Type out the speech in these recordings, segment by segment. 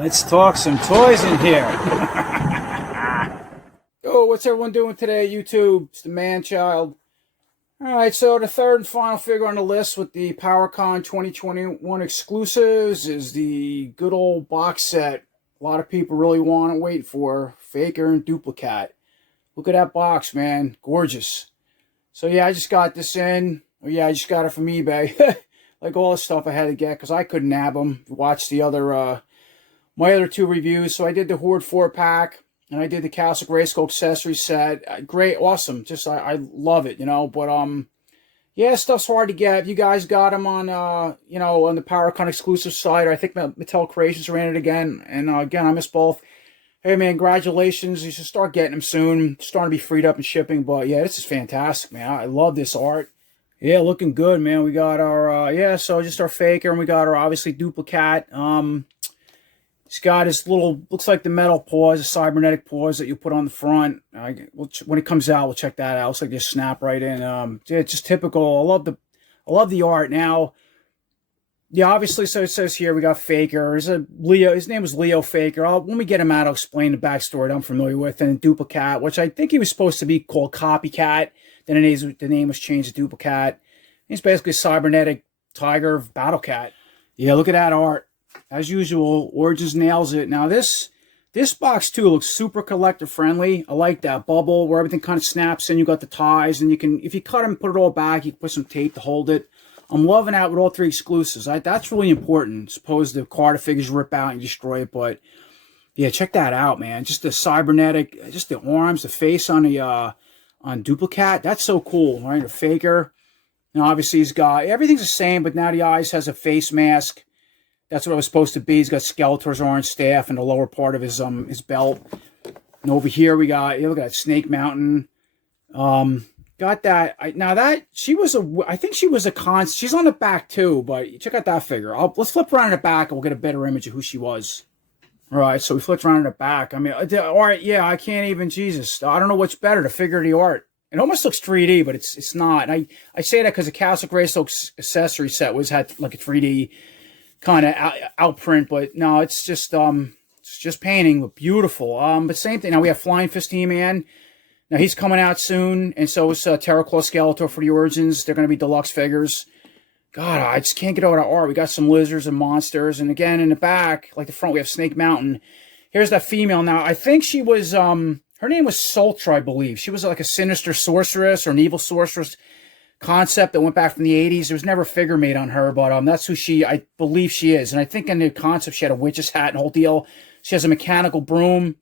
Let's talk some toys in here. Oh, what's everyone doing today, YouTube? It's the man-child. Alright, so the third and final figure on the list with the Powercon 2021 exclusives is the good old box set a lot of people really want to wait for, FAKER and DUPLI-CAT. Look at that box, man. Gorgeous. So yeah, I just got this in. Well, yeah, I just got it from eBay. Like all the stuff I had to get because I couldn't nab them. Watch the other, my other two reviews. So I did the Horde 4-pack. And I did the Classic Grayskull accessory set. Great, awesome. Just I love it, you know. But yeah, stuff's hard to get. If you guys got them on you know, on the Powercon exclusive site, or I think Mattel Creations ran it again. And again, I miss both. Hey man, congratulations. You should start getting them soon. Starting to be freed up and shipping. But yeah, this is fantastic, man. I love this art. Yeah, looking good, man. We got our yeah, so just our FAKER, and we got our obviously DUPLI-CAT. He's got his little, looks like the metal paws, the cybernetic paws that you put on the front. When it comes out, we'll check that out. Looks like they snap right in. Yeah, it's just typical. I love the art. Now, yeah, obviously, so it says here we got FAKER. There's a Leo. His name was Leo FAKER. When we get him out, I'll explain the backstory that I'm familiar with. And DUPLI-CAT, which I think he was supposed to be called Copycat. Then the name was changed to DUPLI-CAT. He's basically a cybernetic tiger battle cat. Yeah, look at that art. As usual, Origins nails it. Now this box too looks super collector friendly. I like that bubble where everything kind of snaps in. You got the ties, and you can, if you cut them, put it all back. You can put some tape to hold it. I'm loving that with all three exclusives. That's really important. Suppose the Carter figures rip out and destroy it, but yeah, check that out, man. Just the cybernetic, just the arms, the face on the on DUPLI-CAT. That's so cool, right? The FAKER. Now obviously he's got everything's the same, but now the eyes has a face mask. That's what it was supposed to be. He's got Skeletor's orange staff in the lower part of his belt. And over here we got, look at that, Snake Mountain. Got that. Now that, I think she was a she's on the back too, but check out that figure. Let's flip around in the back and we'll get a better image of who she was. All right, so we flipped around in the back. I mean, all right, yeah, I can't even, Jesus. I don't know what's better, the figure or the art. It almost looks 3D, but it's not. And I say that because the Classic Grayskull accessory set had like a 3D kind of outprint, but no, it's just painting, but beautiful. But same thing. Now we have Flying Fist He-Man. Now he's coming out soon, and so is Terraclaw Skeletor for the Origins. They're going to be deluxe figures. God, I just can't get over the art. We got some lizards and monsters, and again in the back, like the front, we have Snake Mountain. Here's that female. Now I think she was her name was Sultra, I believe. She was like a sinister sorceress or an evil sorceress concept that went back from the 80s. There was never a figure made on her, but that's who I believe she is. And I think in the concept she had a witch's hat and whole deal. She has a mechanical broom.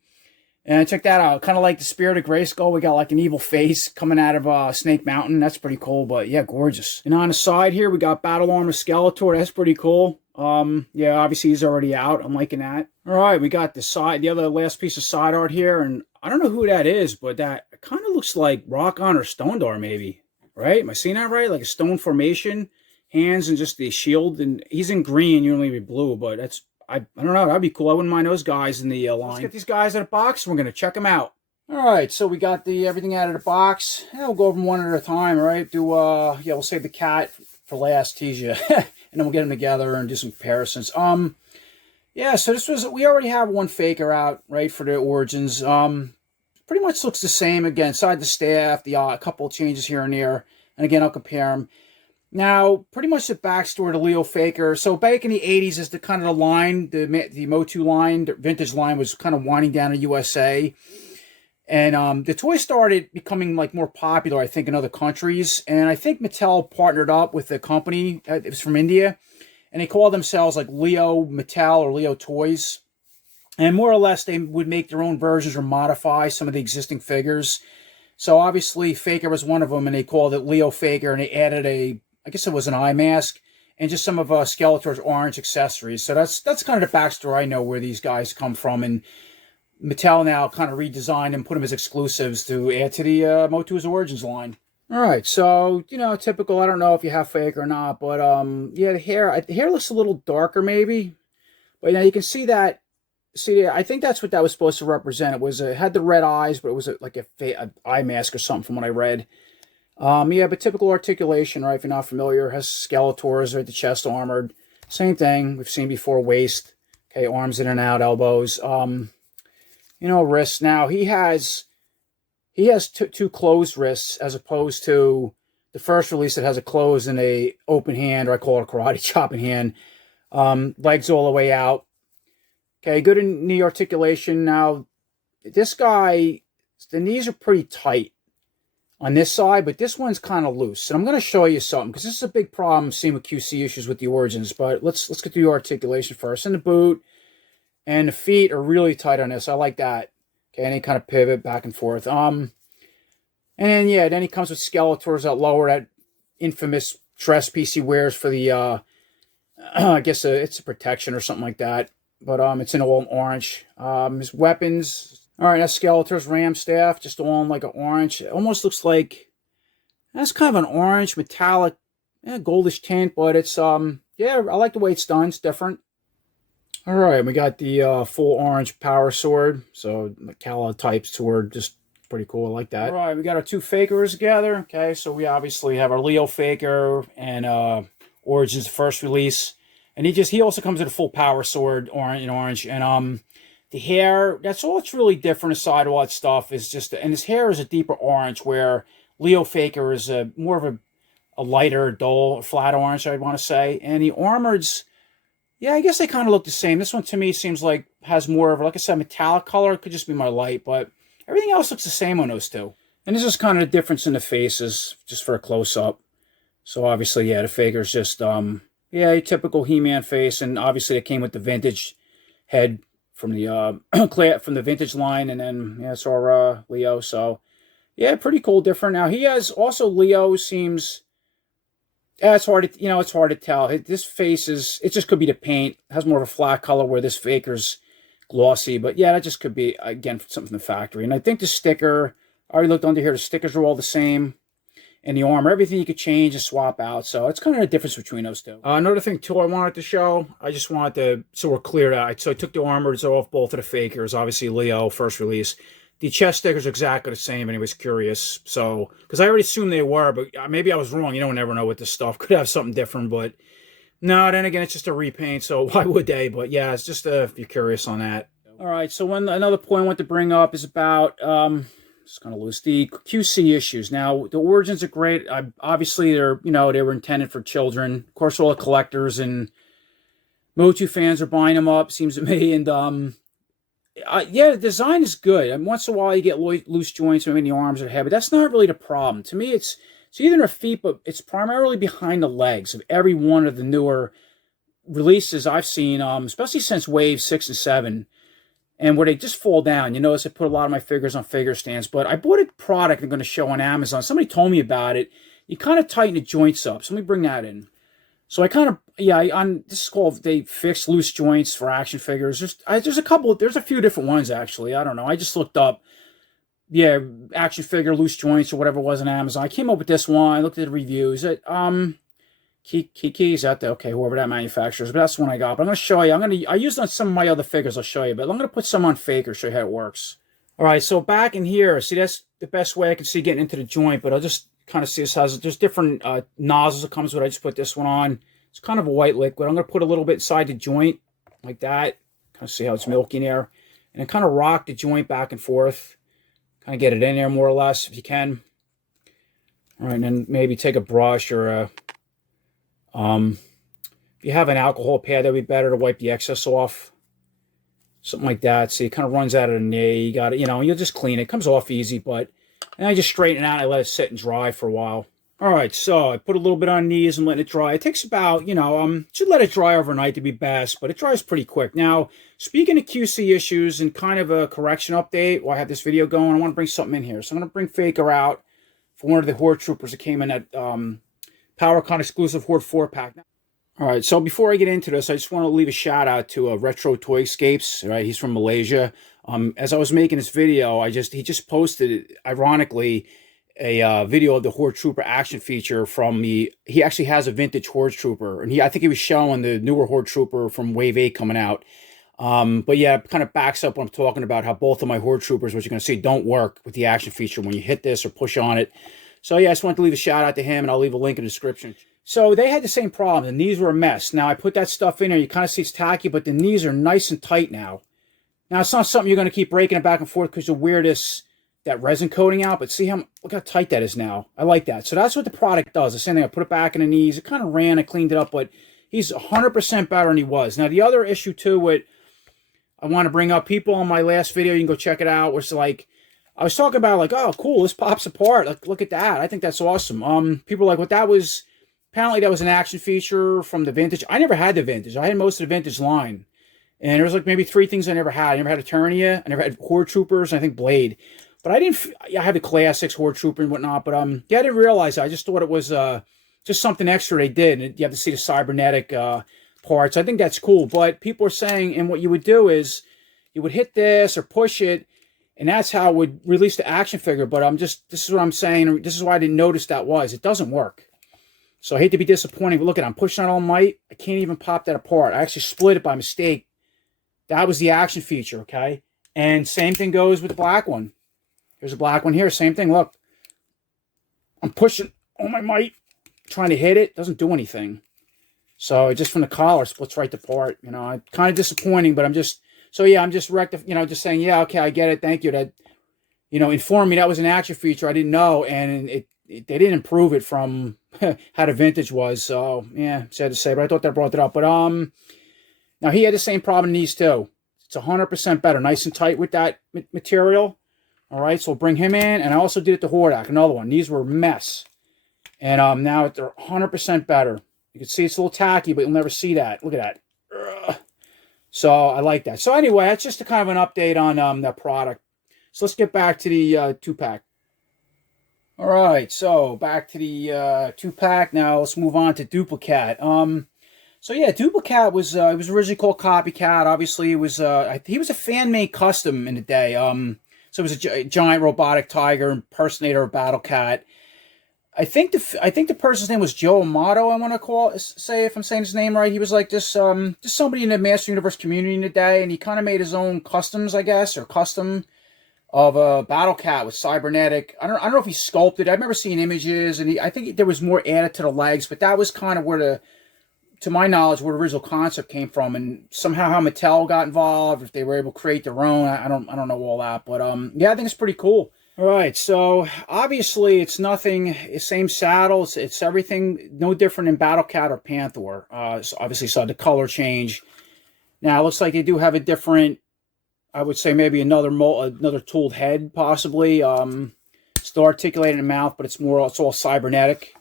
And check that out. Kind of like the Spirit of Grayskull. We got like an evil face coming out of Snake Mountain. That's pretty cool, but yeah, gorgeous. And on the side here, we got Battle Armor Skeletor. That's pretty cool. Yeah, obviously he's already out. I'm liking that. All right, we got the other last piece of side art here. And I don't know who that is, but that kind of looks like Rock-On or Stondar maybe. Right? Am I seeing that right? Like a stone formation, hands and just the shield. And he's in green, usually be blue, but that's, I don't know, that'd be cool. I wouldn't mind those guys in the line. Let's get these guys out of the box, and we're going to check them out. All right, so we got everything out of the box. Yeah, we'll go over them one at a time, right? Yeah, we'll save the cat for last, tease you. And then we'll get them together and do some comparisons. Yeah, so we already have one FAKER out, right, for the Origins. Pretty much looks the same. Again, side the staff, a couple of changes here and there. And again, I'll compare them. Now, pretty much the backstory to Leo FAKER. So back in the 80s, is the kind of the line, the MOTU line, the vintage line was kind of winding down in USA. And the toy started becoming like more popular, I think, in other countries. And I think Mattel partnered up with a company. It was from India. And they called themselves like Leo Mattel or Leo Toys. And more or less, they would make their own versions or modify some of the existing figures. So obviously, FAKER was one of them, and they called it Leo FAKER, and they added I guess it was an eye mask, and just some of Skeletor's orange accessories. So that's kind of the backstory I know where these guys come from, and Mattel now kind of redesigned and put them as exclusives to add to the MOTU's Origins line. All right, so, you know, typical, I don't know if you have FAKER or not, but yeah, the hair looks a little darker maybe, but now you can see that. See, I think that's what that was supposed to represent. It had the red eyes, but it was like an eye mask or something from what I read. Yeah, but typical articulation, right? If you're not familiar, has Skeletors, right? The chest armored. Same thing we've seen before, waist. Okay, arms in and out, elbows. Wrists. Now he has two closed wrists as opposed to the first release that has a closed and a open hand, or I call it a karate chopping hand. Legs all the way out. Okay, good knee articulation. Now, this guy, the knees are pretty tight on this side, but this one's kind of loose. And I'm going to show you something, because this is a big problem seen with QC issues with the Origins. But let's get through the articulation first. And the boot and the feet are really tight on this. I like that. Okay, any kind of pivot back and forth. And then, yeah, then he comes with Skeletors that lower, that infamous dress piece he wears for the, I guess it's a protection or something like that. But it's in all orange. His weapons, all right, that's Skeletor's ram staff, just all in like an orange. It almost looks like, that's kind of an orange metallic, goldish tint, but it's, yeah, I like the way it's done. It's different. All right, we got the full orange power sword. So the Kala type sword, just pretty cool. I like that. All right, we got our two Fakers together. Okay, so we obviously have our Leo Faker and Origins first release. And he also comes with a full power sword, orange. And the hair, that's all that's really different aside all that stuff is just, and his hair is a deeper orange, where Leo Faker is more of a lighter, dull, flat orange, I'd want to say. And the armor's, yeah, I guess they kind of look the same. This one to me seems like has more of, like I said, metallic color. It could just be my light, but everything else looks the same on those two. And this is kind of the difference in the faces, just for a close-up. So obviously, yeah, the Faker's just, yeah, a typical He-Man face, and obviously it came with the vintage head from the from the vintage line, and then yeah, it's our Leo. So yeah, pretty cool, different. Now he has also Leo seems. Yeah, it's hard to it's hard to tell. This face is, it just could be the paint. It has more of a flat color, where this Faker's glossy. But yeah, that just could be again something from the factory. And I think the sticker, I already looked under here. The stickers are all the same. And the armor, everything you could change and swap out. So it's kind of the difference between those two. Another thing too I wanted to show, I just wanted to, so we're cleared out. So I took the armors off both of the Fakers, obviously Leo, first release. The chest stickers are exactly the same, and I was curious. So, because I already assumed they were, but maybe I was wrong. You don't never know with this stuff. Could have something different, but no, then again, it's just a repaint, so why would they? But yeah, it's just if you're curious on that. All right, so another point I want to bring up is about, it's kind of loose, the QC issues. Now, the Origins are great. Obviously, they were intended for children. Of course, all the collectors and MOTU fans are buying them up, seems to me. And yeah, the design is good. And once in a while, you get loose joints maybe in the arms or the head, but that's not really the problem. To me, it's either the feet, but it's primarily behind the legs of every one of the newer releases I've seen, especially since Wave 6 and 7. And where they just fall down. You notice I put a lot of my figures on figure stands, but I bought a product I'm going to show on Amazon. Somebody told me about it. You kind of tighten the joints up. So let me bring that in. So I kind of, yeah, this is called, they fix loose joints for action figures. There's a few different ones actually. I don't know. I just looked up, yeah, action figure loose joints or whatever it was on Amazon. I came up with this one. I looked at the reviews. Kiki, is that the, okay, whoever that manufacturer is, but that's the one I got. But I'm going to show you. I used it on some of my other figures, I'll show you, but I'm going to put some on Faker, show you how it works. All right, so back in here, see, that's the best way I can see getting into the joint, but I'll just kind of see this has, there's different nozzles it comes with. I just put this one on. It's kind of a white liquid. I'm going to put a little bit inside the joint, like that. Kind of see how it's milky in there. And then kind of rock the joint back and forth. Kind of get it in there more or less, if you can. All right, and then maybe take a brush or a... if you have an alcohol pad, that would be better to wipe the excess off. Something like that. See, it kind of runs out of the knee. You got it, you'll just clean it. It comes off easy, but and I just straighten it out and I let it sit and dry for a while. All right, so I put a little bit on knees and let it dry. It takes about, should let it dry overnight to be best, but it dries pretty quick. Now, speaking of QC issues and kind of a correction update, while I have this video going, I want to bring something in here. So I'm going to bring Faker out for one of the Horde Troopers that came in at Powercon exclusive Horde 4-pack. All right, so before I get into this, I just want to leave a shout out to Retro Toy Escapes. Right, he's from Malaysia. As I was making this video, he just posted, ironically, a video of the Horde Trooper action feature from he actually has a vintage Horde Trooper, and I think he was showing the newer Horde Trooper from Wave 8 coming out. But yeah, it kind of backs up what I'm talking about, how both of my Horde Troopers, which you're going to see, don't work with the action feature when you hit this or push on it. So yeah, I just wanted to leave a shout out to him, and I'll leave a link in the description. So they had the same problem. The knees were a mess. Now I put that stuff in there. You kind of see it's tacky, but the knees are nice and tight now. Now it's not something you're going to keep breaking it back and forth because you wear that resin coating out. But see look how tight that is now. I like that. So that's what the product does. The same thing. I put it back in the knees. It kind of ran. I cleaned it up, but he's 100% better than he was. Now the other issue too, what I want to bring up, people on my last video, you can go check it out, was like, I was talking about like, oh cool, this pops apart. Like, look at that. I think that's awesome. People were like, what, that was. Apparently that was an action feature from the vintage. I never had the vintage. I had most of the vintage line. And there was like maybe 3 things I never had. I never had Eternia. I never had Horde Troopers. And I think Blade. But I didn't... I had the classics, Horde Trooper and whatnot. But yeah, I didn't realize that. I just thought it was just something extra they did. And you have to see the cybernetic parts. I think that's cool. But people are saying, and what you would do is you would hit this or push it. And that's how it would release the action figure. But this is what I'm saying. This is why I didn't notice that was. It doesn't work. So I hate to be disappointing, but look at it. I'm pushing on all might. I can't even pop that apart. I actually split it by mistake. That was the action feature, okay? And same thing goes with the black one. There's a black one here. Same thing. Look. I'm pushing all my might, trying to hit it. Doesn't do anything. So just from the collar, splits right apart. You know, kind of disappointing, but I'm just... So yeah, I'm just just saying, yeah, okay, I get it. Thank you. That, informed me that was an action feature. I didn't know, and they didn't improve it from how the vintage was. So yeah, sad to say, but I thought that brought it up. But now he had the same problem in these too. It's 100% better, nice and tight with that material. All right, so we'll bring him in, and I also did it to Hordak, another one. These were a mess, and now they're 100% better. You can see it's a little tacky, but you'll never see that. Look at that. Ugh. So I like that. So anyway, that's just a kind of an update on that product. So let's get back to the 2-pack. All right, so back to the 2-pack. Now let's move on to DUPLI-CAT. So yeah, DUPLI-CAT was it was originally called Copycat. Obviously, it was he was a fan-made custom in the day. So it was a giant robotic tiger impersonator of Battle Cat. I think the person's name was Joe Amato. I want to say, if I'm saying his name right. He was like just somebody in the Master Universe community in the day, and he kind of made his own customs, I guess, or custom of a Battle Cat with cybernetic. I don't know if he sculpted. I remember seeing images, and I think there was more added to the legs, but that was kind of where to my knowledge, where the original concept came from, and somehow how Mattel got involved, if they were able to create their own. I don't know all that, but yeah, I think it's pretty cool. All right, so obviously it's nothing. Same saddle. It's everything. No different than Battle Cat or Panther. So obviously saw the color change. Now it looks like they do have a different. I would say maybe another tooled head, possibly. Still articulated in the mouth, but it's all cybernetic,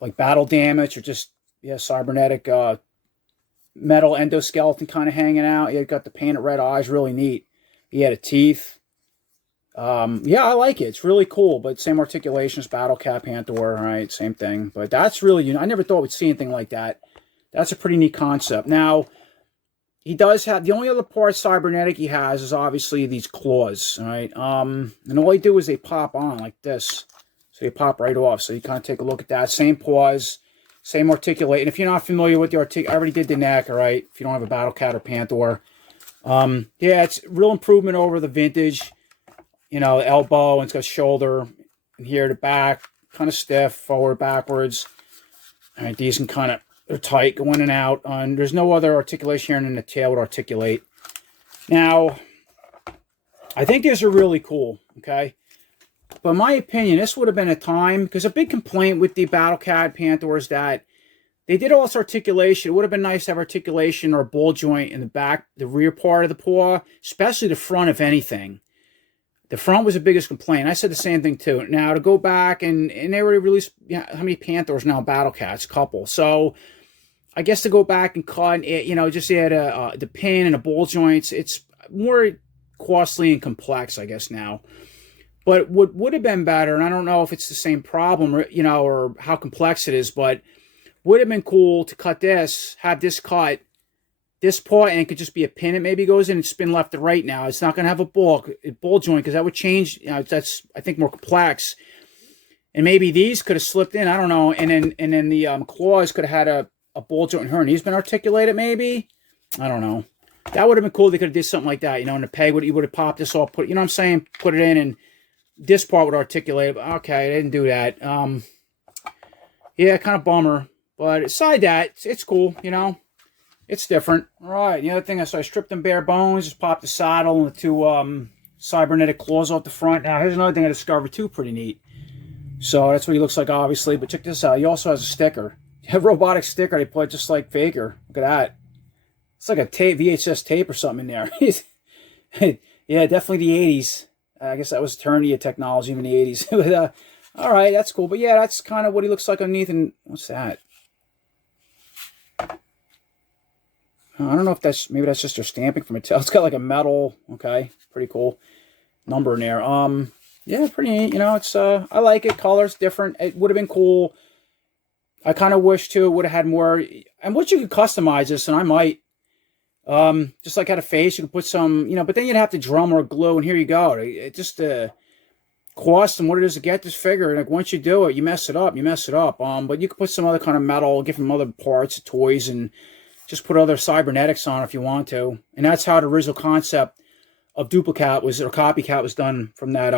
like battle damage or just cybernetic metal endoskeleton kind of hanging out. Yeah, got the painted red eyes, really neat. He had a teeth. Yeah, I like it. It's really cool, but same articulations, Battle Cat, Panther, right? Same thing. But that's really, I never thought we'd see anything like that. That's a pretty neat concept. Now, he does have, the only other part cybernetic he has is obviously these claws, all right? And all they do is they pop on like this. So they pop right off. So you kind of take a look at that. Same paws, same articulate. And if you're not familiar with the I already did the neck, all right? If you don't have a Battle Cat or Panther. Yeah, it's real improvement over the vintage. Elbow, and it's got shoulder, and here the back, kind of stiff, forward, backwards. All right, these can kind of, they're tight, go in and out. And there's no other articulation here, and then the tail would articulate. Now, I think these are really cool, okay? But in my opinion, this would have been a time, because a big complaint with the Battle Cat Panther is that they did all this articulation. It would have been nice to have articulation or a ball joint in the back, the rear part of the paw, especially the front, if anything. The front was the biggest complaint. I said the same thing too. Now to go back and they already released, how many Panthers now? Battle Cats, a couple. So I guess to go back and cut, just add the pin and the ball joints. It's more costly and complex, I guess now. But what would have been better, and I don't know if it's the same problem, or how complex it is, but would have been cool to cut this, have this cut. This part, and it could just be a pin that maybe goes in and spin left to right now. It's not going to have a ball joint, because that would change. That's, I think, more complex. And maybe these could have slipped in. I don't know. And then the claws could have had a ball joint in her, and he's been articulated maybe. I don't know. That would have been cool. They could have did something like that. And the peg would have popped this off, put, what I'm saying, put it in, and this part would articulate. But okay, they didn't do that. Yeah, kind of bummer. But aside that, it's cool, you know. It's different. All right, the other thing is, so I stripped them bare bones, just popped the saddle and the two cybernetic claws off the front. Now, here's another thing I discovered, too, pretty neat. So that's what he looks like, obviously. But check this out. He also has a sticker. A robotic sticker they put just like Faker. Look at that. It's like a tape, VHS tape or something in there. Yeah, definitely the 80s. I guess that was Eternia technology in the 80s. But, all right, that's cool. But yeah, that's kind of what he looks like underneath. And what's that? I don't know if that's, maybe that's just their stamping from Mattel. It's got like a metal, okay, pretty cool number in there. Yeah, pretty neat. You know, it's I like it. Color's different. It would have been cool. I kind of wish too it would have had more. And what you could customize this, and I might. Just like had a face, you could put some, you know, but then you'd have to drum or glue, and here you go. It just cost and what it is to get this figure. And like once you do it, you mess it up. But you could put some other kind of metal, give them other parts, toys, and just put other cybernetics on if you want to. And that's how the original concept of DUPLI-CAT was, or Copycat was done from that.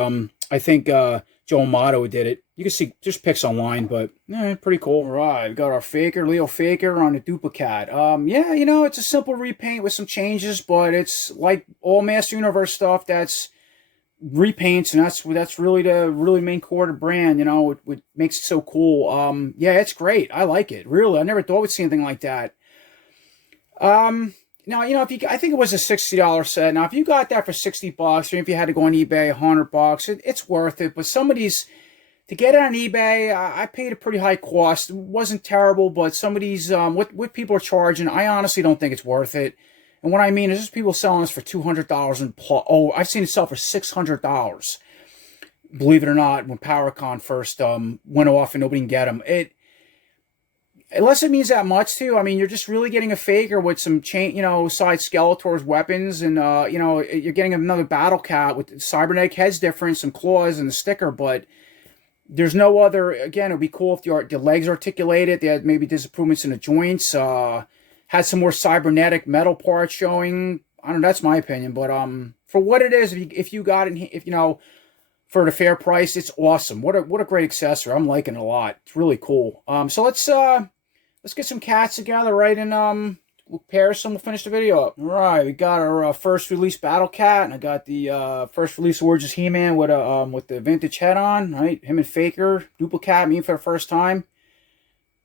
I think Joe Amato did it. You can see just pics online, but yeah, pretty cool. All right, we got our Faker, Leo Faker on the DUPLI-CAT. Yeah, you know, it's a simple repaint with some changes, but it's like all Master Universe stuff that's repaints, and that's really the main core of the brand. You know, what makes it so cool. Yeah, it's great. I like it. Really, I never thought we'd see anything like that. Now, you know, if you, I think it was a $60 set. Now, if you got that for $60, or if you had to go on eBay, $100, it's worth it. But some of these, to get it on eBay, I paid a pretty high cost. It wasn't terrible, but some of these, what people are charging, I honestly don't think it's worth it. And what I mean is, just people selling this for $200 and plus. Oh, I've seen it sell for $600. Believe it or not, when Powercon first went off and nobody can get them, unless it means that much too. I mean, you're just really getting a Faker with some chain, you know, side Skeletor's weapons, and you know, you're getting another Battle Cat with cybernetic heads different, some claws, and the sticker. But there's no other. Again, it'd be cool if the legs articulated. They had maybe disappointments in the joints. Had some more cybernetic metal parts showing. I don't know. That's my opinion. But for what it is, if you got it, if you know, for the fair price, it's awesome. What a great accessory. I'm liking it a lot. It's really cool. So let's get some cats together, right? And we'll pair some. We'll finish the video up. All right, we got our first release Battle Cat, and I got the first release Origins He-Man with the vintage head on. Right, him and Faker, DUPLI-CAT, me for the first time.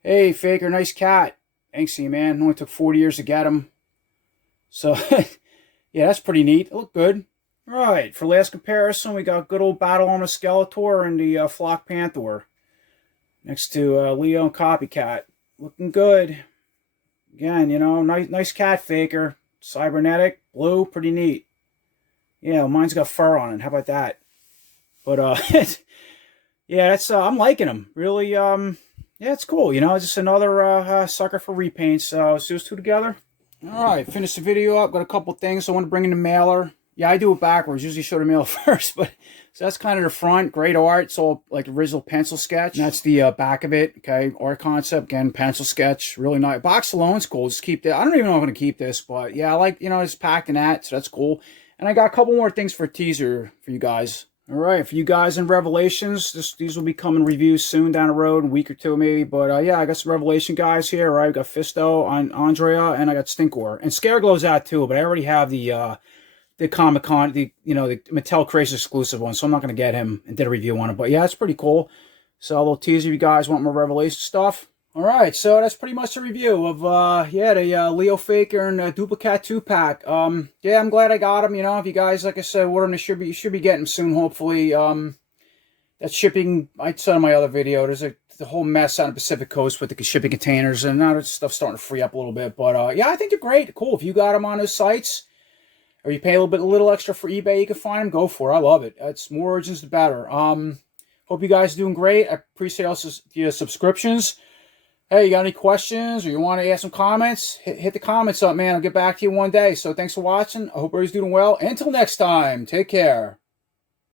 Hey, Faker, nice cat. Thanks, He-Man. It only took 40 years to get him. So yeah, that's pretty neat. It looked good. All right, for last comparison, we got good old Battle Armor Skeletor and the Flock Panther next to Leo and Copycat. Looking good. Again, you know, nice cat, Faker. Cybernetic, blue, pretty neat. Yeah, mine's got fur on it. How about that? But yeah, that's I'm liking them. Really, yeah, it's cool. You know, just another sucker for repaints. So let's do those two together. All right, finish the video up. Got a couple things. I want to bring in the mailer. Yeah, I do it backwards. Usually show the mailer first, but so that's kind of the front. Great art. It's all like original pencil sketch. And that's the back of it. Okay, art concept again, pencil sketch. Really nice. Box alone's cool. Just keep that. I don't even know if I'm gonna keep this, but yeah, I like, you know, it's packed in that, so that's cool. And I got a couple more things for a teaser for you guys. All right, for you guys in Revelations, these will be coming reviews soon down the road, in a week or two maybe. But yeah, I got some Revelation guys here. Right, I got Fisto, Andrea, and I got Stinkor, and Scareglow's out too. But I already have the Comic-Con, the Mattel Creation exclusive one, so I'm not going to get him and did a review on it. But yeah, it's pretty cool. So a little teaser if you guys want more Revelation stuff. All right, so that's pretty much a review of yeah, the Leo Faker and DUPLI-CAT 2-pack. Yeah, I'm glad I got them. You know, if you guys, like I said, order them, you should be getting them soon, hopefully. That shipping, I said in my other video, there's the whole mess on the Pacific Coast with the shipping containers, and now that stuff's starting to free up a little bit. But yeah, I think they're great. Cool. If you got them on those sites, or you pay a little extra for eBay, you can find them. Go for it. I love it. It's more Origins, the better. Hope you guys are doing great. I appreciate also your subscriptions. Hey, you got any questions or you want to ask some comments? Hit the comments up, man. I'll get back to you one day. So thanks for watching. I hope everybody's doing well. Until next time, take care.